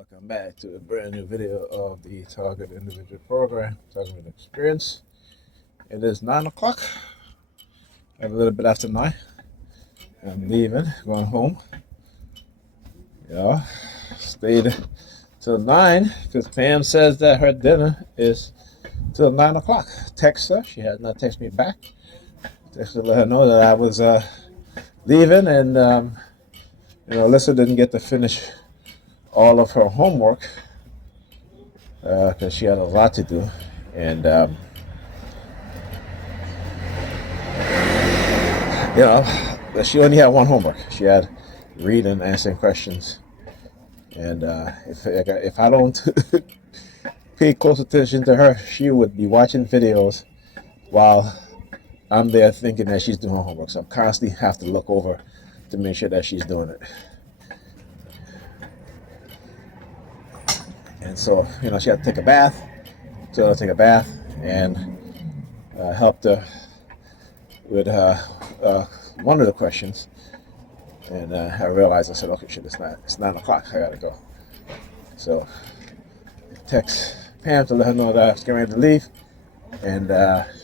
Welcome back to a brand new video of the Target Individual Program, Target Experience. It is 9 o'clock, a little bit after 9. I'm leaving, going home. Yeah, stayed till 9 because Pam says that her dinner is till 9 o'clock. Text her, she has not texted me back. Text her to let her know that I was leaving, and Alyssa didn't get to finish all of her homework because she had a lot to do, and but she only had one homework. She had reading, answering questions, and if I don't pay close attention to her, she would be watching videos while I'm there thinking that she's doing her homework. So I constantly have to look over to make sure that she's doing it. And so, she had to take a bath. So I take a bath and helped her with one of the questions. And I realized, I said, okay, shit, it's 9 o'clock. I gotta go. So text Pam to let her know that I was getting ready to leave. And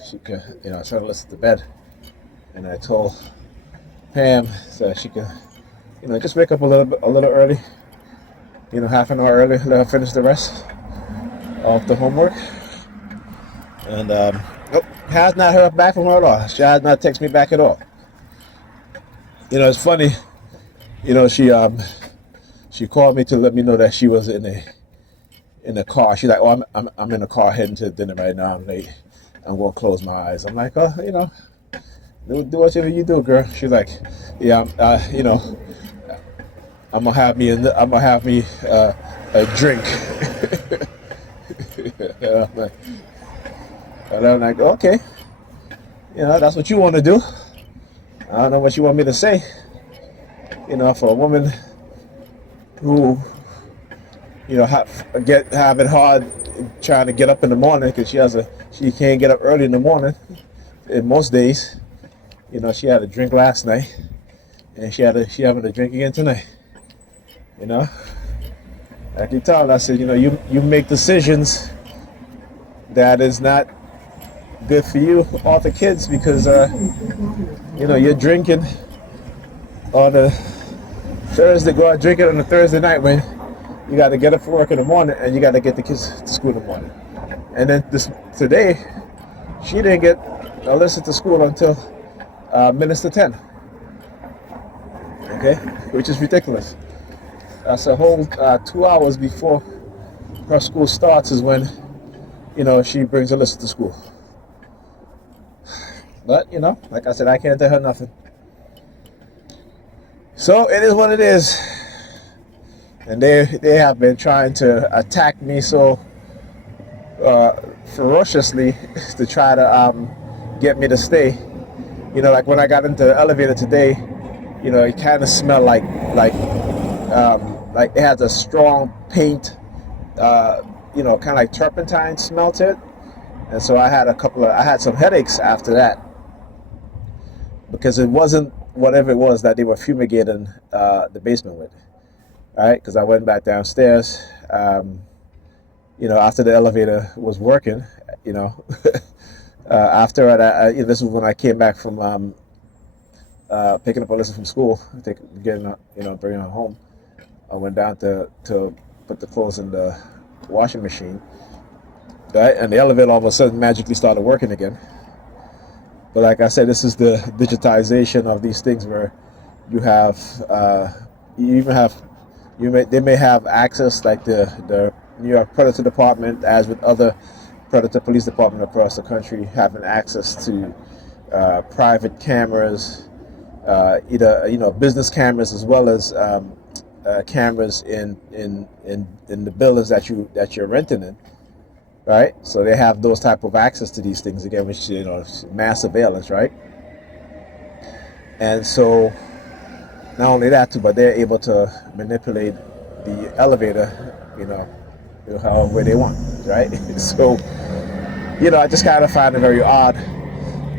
she could, I sent Alyssa to bed. And I told Pam that she could, just wake up a little early. Half an hour early, let her finish the rest of the homework. And has not heard back from her at all. She has not texted me back at all. It's funny. She called me to let me know that she was in the car. She's like, "Oh, I'm in the car heading to dinner right now. I'm late. I'm gonna close my eyes." I'm like, "Oh, do whatever you do, girl." She's like, "Yeah, I'm gonna have me a drink." And I'm like, okay, that's what you want to do. I don't know what you want me to say. For a woman who, have it hard trying to get up in the morning because she can't get up early in the morning. In most days, she had a drink last night, and she having a drink again tonight. I can tell. I said, you make decisions that is not good for you or the kids because you're drinking on a Thursday. Go out drinking on a Thursday night when you got to get up for work in the morning and you got to get the kids to school in the morning. And then today, she didn't get Alyssa to school until minutes to 10. Okay, which is ridiculous. That's a whole 2 hours before her school starts is when, she brings Alyssa to school. But, like I said, I can't tell her nothing. So it is what it is. And they have been trying to attack me so ferociously to try to get me to stay. Like when I got into the elevator today, it kind of smelled like it has a strong paint, kind of like turpentine smell to it. And so I had some headaches after that because it wasn't whatever it was that they were fumigating the basement with. All right, because I went back downstairs, after the elevator was working, after this was when I came back from picking up Alyssa from school, bringing her home. I went down to put the clothes in the washing machine, right? And the elevator all of a sudden magically started working again. But like I said, this is the digitization of these things where you have, they may have access like the New York Predator Department, as with other Predator Police Department across the country, having access to private cameras, either business cameras as well as cameras in the buildings that you're renting in, right? So they have those type of access to these things again, which is mass surveillance, right? And so not only that, but they're able to manipulate the elevator, however way they want, right? So I just kind of find it very odd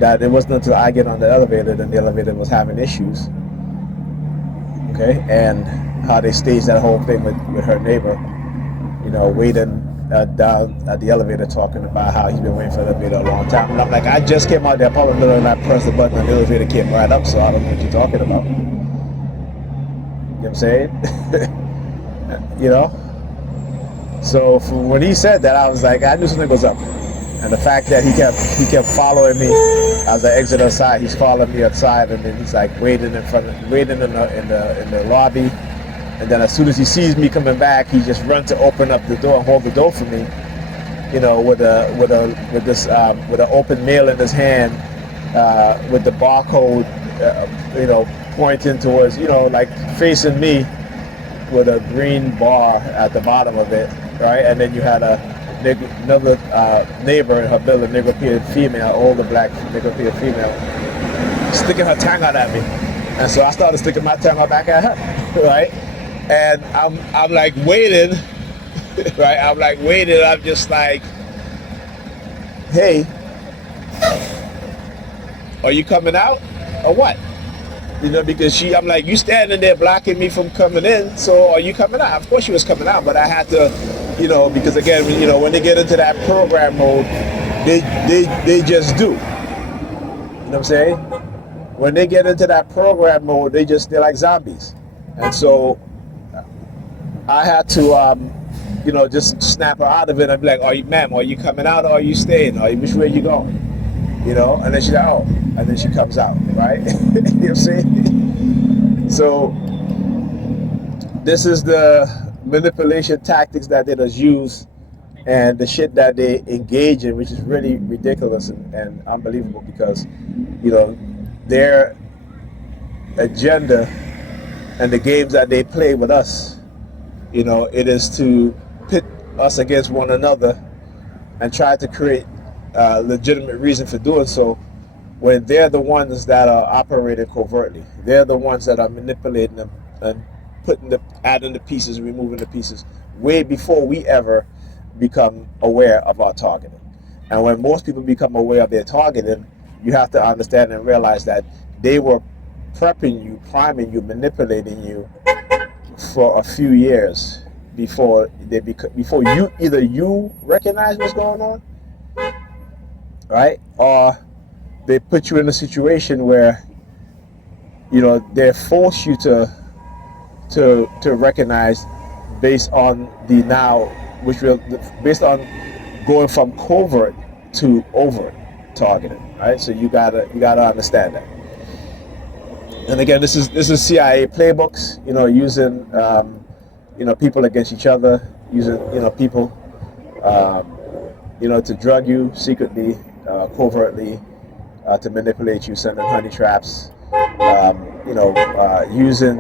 that it wasn't until I get on the elevator that the elevator was having issues. Okay, and how they staged that whole thing with her neighbor waiting down at the elevator talking about how he's been waiting for the elevator a long time. And I'm like, I just came out there, probably literally, and I pressed the button and the elevator came right up, so I don't know what you're talking about. You know what I'm saying? So when he said that, I was like, I knew something was up. And the fact that he kept following me as I exit outside, he's following me outside, and then he's like waiting in the lobby. And then as soon as he sees me coming back, he just runs to open up the door and hold the door for me. With an open mail in his hand, with the barcode, pointing towards, like facing me, with a green bar at the bottom of it, right? And then you had another neighbor in her building, Negro-Peered female, older black Negro-Peered female, sticking her tongue out at me. And so I started sticking my tongue out back at her, right? And I'm like waiting, right? I'm like waiting. I'm just like, hey, are you coming out or what? Because I'm like, you standing there blocking me from coming in, so are you coming out? Of course she was coming out, but I had to, because again, when they get into that program mode, they just do. You know what I'm saying? When they get into that program mode, they're like zombies. And so I had to, just snap her out of it and be like, ma'am, are you coming out or are you staying? Which way are you going? And then she's like, oh, and then she comes out, right? You know what I'm saying? So this is the manipulation tactics that they just use, and the shit that they engage in, which is really ridiculous and unbelievable, because their agenda and the games that they play with us, it is to pit us against one another and try to create a legitimate reason for doing so, when they're the ones that are operating covertly. They're the ones that are manipulating them and adding the pieces, removing the pieces, way before we ever become aware of our targeting. And when most people become aware of their targeting, you have to understand and realize that they were prepping you, priming you, manipulating you for a few years before either you recognize what's going on, right, or they put you in a situation where they force you to recognize based on based on going from covert to overt targeting, right? So you gotta understand that. And again, this is CIA playbooks, using people against each other, using people to drug you secretly, covertly, to manipulate you, sending honey traps, using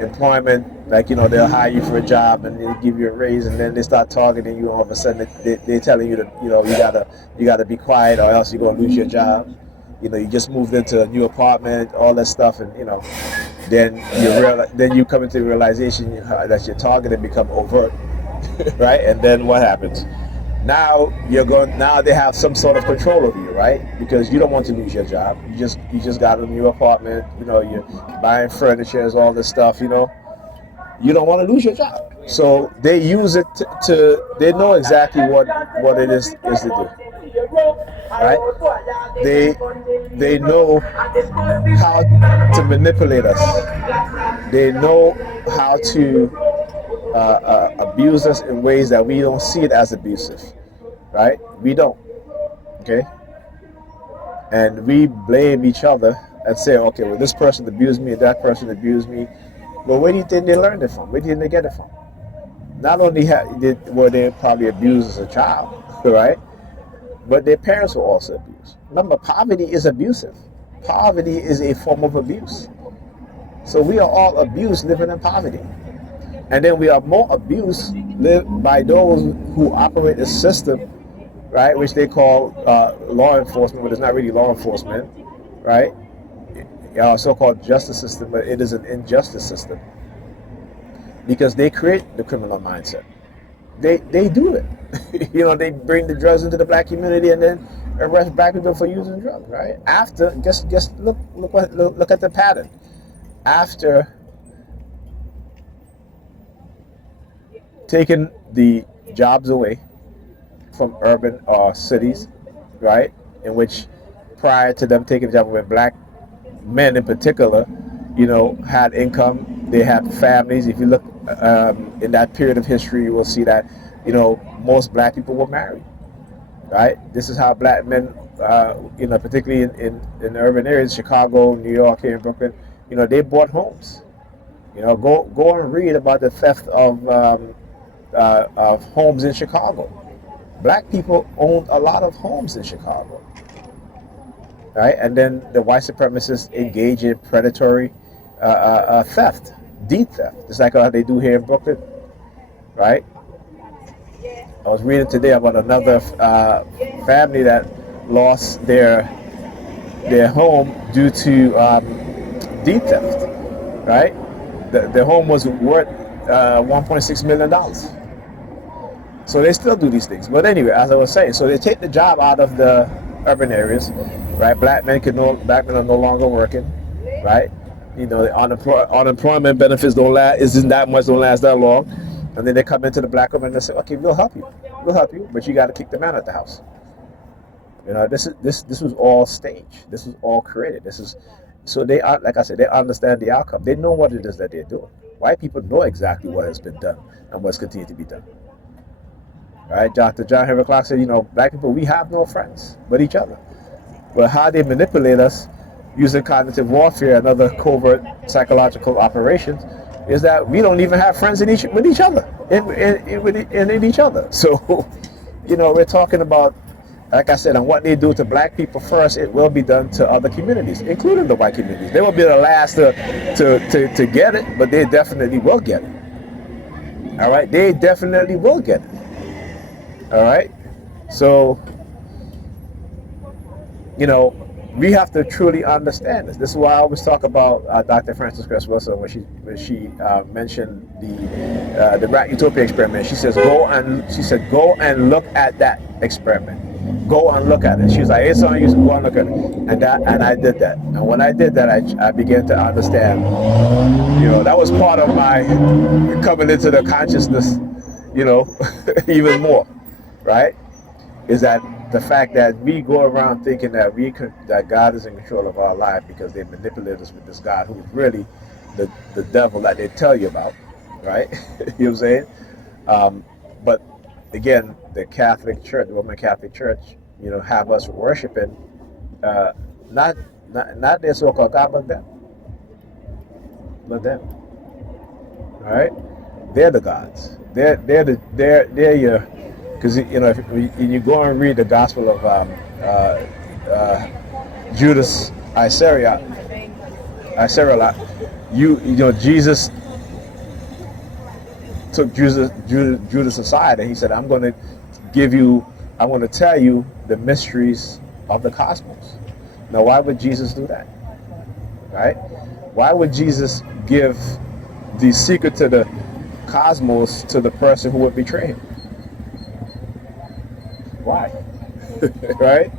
employment, like they'll hire you for a job and they give you a raise, and then they start targeting you. All of a sudden they're telling you that you gotta be quiet or else you're gonna lose your job. You just moved into a new apartment, all that stuff, and then you come into the realization that your targeting become overt, right? And then what happens? Now they have some sort of control over you, right? Because you don't want to lose your job. You just got a new apartment, you're buying furniture, all this stuff, you don't want to lose your job. So they use it they know exactly what it is to do. Right? They know how to manipulate us. They know how to abuse us in ways that we don't see it as abusive, right? We don't, okay? And we blame each other and say, okay, well, this person abused me and that person abused me. But where do you think they learned it from? Where do you think they get it from? Not only were they probably abused as a child, right? But their parents were also abused. Remember, poverty is abusive. Poverty is a form of abuse. So we are all abused living in poverty. And then we are more abused by those who operate a system, right, which they call law enforcement, but it's not really law enforcement, right? So-called justice system, but it is an injustice system, because they create the criminal mindset. They do it. They bring the drugs into the black community and then arrest black people for using drugs, right? After, just look at the pattern. After taking the jobs away from urban or cities, right? In which prior to them taking the job away, black men in particular, had income. They had families. If you look in that period of history, you will see that, most black people were married, right? This is how black men, particularly in urban areas, Chicago, New York, here in Brooklyn, they bought homes. Go and read about the theft of homes in Chicago. Black people owned a lot of homes in Chicago, right? And then the white supremacists engage in predatory theft, deed theft, just like how they do here in Brooklyn, right? I was reading today about another family that lost their home due to deed theft, right? The home was worth $1.6 million. So they still do these things. But anyway, as I was saying, so they take the job out of the urban areas, right? Black men are no longer working, right? The unemployment benefits don't last that long. And then they come into the black woman and they say, okay, we'll help you, but you got to kick the man out the house. This was all staged. This was all created. So they are, like I said, they understand the outcome. They know what it is that they're doing. White people know exactly what has been done and what's continued to be done. Right? Dr. John Henry Clark said, black people, we have no friends but each other. But how they manipulate us using cognitive warfare and other covert psychological operations is that we don't even have friends with each other, in each other. So, we're talking about, like I said, and what they do to black people first, it will be done to other communities, including the white communities. They will be the last to get it, but they definitely will get it. All right? They definitely will get it. All right? So, we have to truly understand this. This is why I always talk about Dr. Frances Cress Wilson when she mentioned the Rat Utopia experiment. She said, go and look at that experiment. Go and look at it. She was like, it's on you, go and look at it. And I did that. And when I did that, I began to understand. That was part of my coming into the consciousness, even more, right? Is that the fact that we go around thinking that that God is in control of our life because they manipulate us with this God who is really the devil that they tell you about, right? You know what I'm saying? But again, the Catholic Church, the Roman Catholic Church, have us worshiping not their so-called God, but them. All right, they're the gods. They're your. Because if you go and read the Gospel of Judas Iscariot, Jesus took Judas aside and he said, I'm going to tell you the mysteries of the cosmos. Now, why would Jesus do that? Right? Why would Jesus give the secret to the cosmos to the person who would betray him? Why? Right?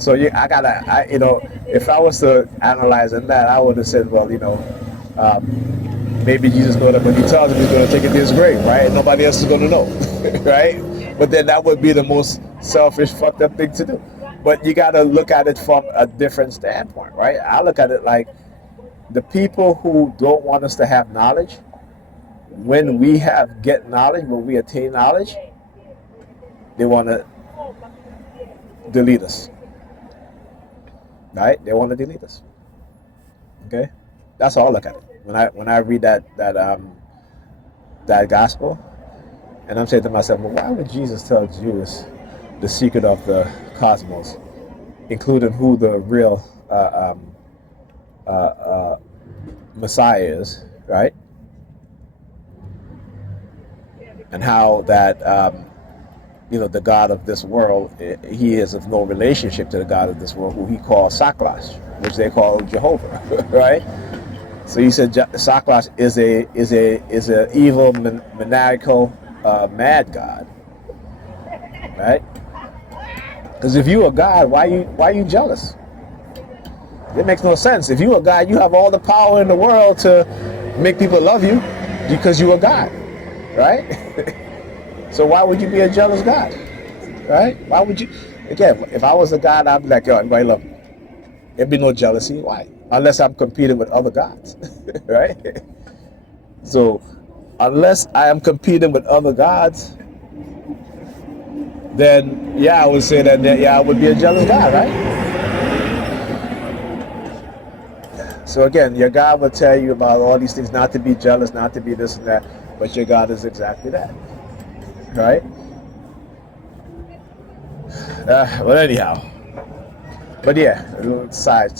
So if I was to analyze in that, I would have said, well, maybe Jesus knows that when he tells him he's going to take it to his grave, right? And nobody else is going to know, right? But then that would be the most selfish, fucked up thing to do. But you got to look at it from a different standpoint, right? I look at it like the people who don't want us to have knowledge, when we get knowledge, when we attain knowledge, they want to delete us, right? They want to delete us. Okay, that's how I look at it. When I read that gospel, and I'm saying to myself, well, why would Jesus tell Judas the secret of the cosmos, including who the real Messiah is, right? And how that the God of this world, he is of no relationship to the God of this world, who he calls Saklash, which they call Jehovah, right? So he said Saklash is a evil, maniacal, mad God, right? Because if you are God, why are you jealous? It makes no sense. If you are God, you have all the power in the world to make people love you because you are God. right? So why would you be a jealous God, right? Why would you? Again, if I was a God, I'd be like, yo, everybody love me. There'd be no jealousy. Why? Unless I'm competing with other gods, right? So unless I am competing with other gods, then yeah, I would say that yeah, I would be a jealous God, right? So again, your God will tell you about all these things, not to be jealous, not to be this and that, but your God is exactly that, right? Well, anyhow, but yeah, a little side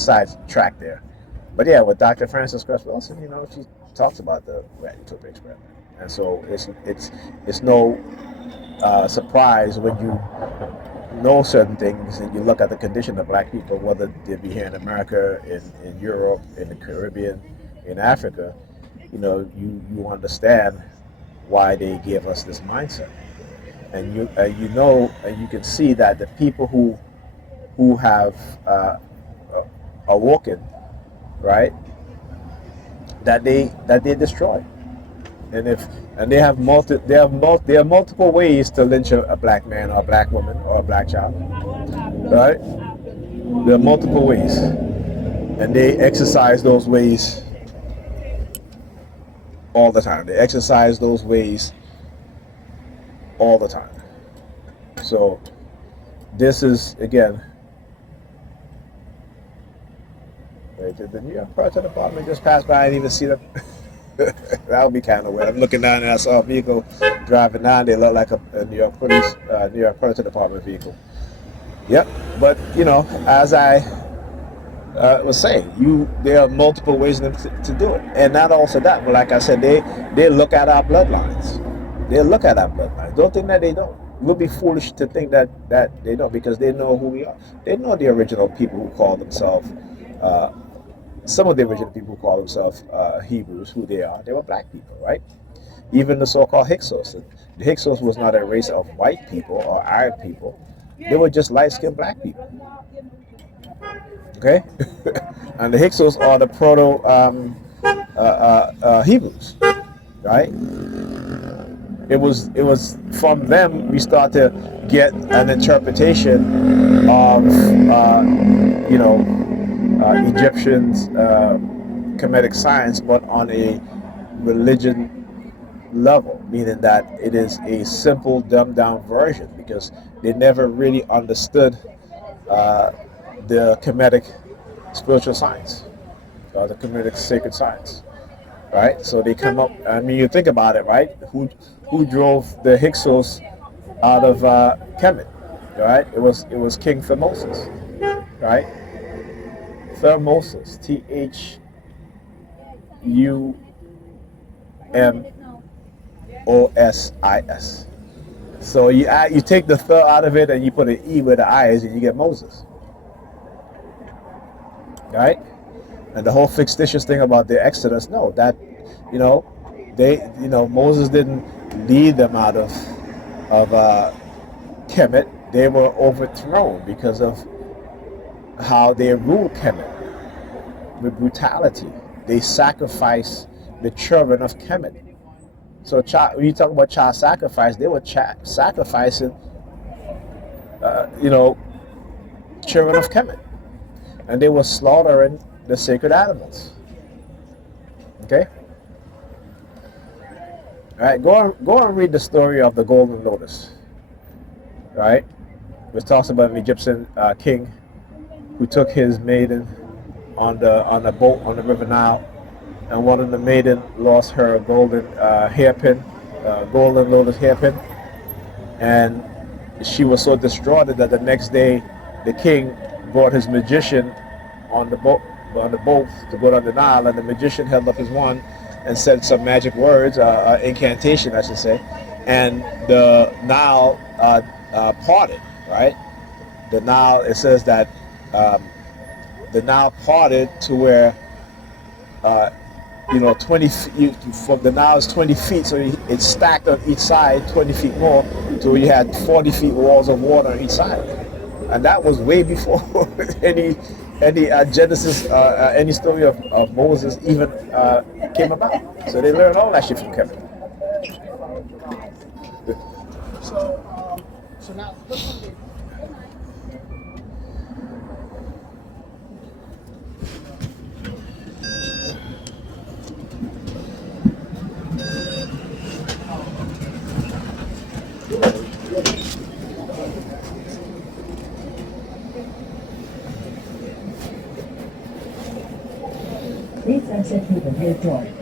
track there. But yeah, with Dr. Frances Cress Wilson, she talks about the rat utopia experiment, and so it's no surprise when you know certain things and you look at the condition of black people, whether they be here in America, in Europe, in the Caribbean, in Africa, you understand why they give us this mindset, and and you can see that the people who have awoken, right, that they destroy, and if and there are multiple ways to lynch a black man or a black woman or a black child, right? There are multiple ways, and they exercise those ways all the time. They exercise those ways all the time. So this is again. Wait, did the New York Predators Department just pass by? I didn't even see them. That would be kind of weird. I'm looking down and I saw a vehicle driving down. They look like a New York Police, New York Predator Department vehicle. Yep. But as I was saying, there are multiple ways to do it, and not also that, but like I said, they look at our bloodlines. They look at our bloodlines. Don't think that they don't. It would be foolish to think that they don't, because they know who we are. They know the original people who call themselves. Some of the original people who call themselves Hebrews, who they are. They were black people, right? Even the so-called Hyksos. The Hyksos was not a race of white people or Arab people. They were just light-skinned black people. Okay, and the Hyksos are the proto Hebrews, right? It was from them we start to get an interpretation of Egyptians' Kemetic science, but on a religion level, meaning that it is a simple, dumbed down version, because they never really understood the Kemetic spiritual science, the Kemetic sacred science, right? So they come up. I mean, you think about it, right? Who drove the Hyksos out of Kemet, right? It was King Thutmose, right? Thutmose, Thummosis. So you take the th out of it and you put an e where the I is, and you get Moses, right? And the whole fictitious thing about the Exodus, no, that Moses didn't lead them out of Kemet. They were overthrown because of how they ruled Kemet with brutality. They sacrificed the children of Kemet. So when you talk about child sacrifice, they were sacrificing, children of Kemet, and they were slaughtering the sacred animals. Okay. All right. Go and read the story of the Golden Lotus. Right, which talks about an Egyptian king who took his maiden on the boat on the River Nile, and one of the maiden lost her golden hairpin, golden lotus hairpin, and she was so distraught that the next day the king brought his magician on the boat to go down the Nile, and the magician held up his wand and said some magic words, incantation, I should say, and the Nile parted. Right, the Nile. It says that the Nile parted to where 20 feet from the Nile is 20 feet, so it's stacked on each side 20 feet more, so you had 40 feet walls of water on each side, and that was way before any Genesis, any story of Moses even came about. So they learned all that shit from Kevin. So now click on the Please exit through the rear door.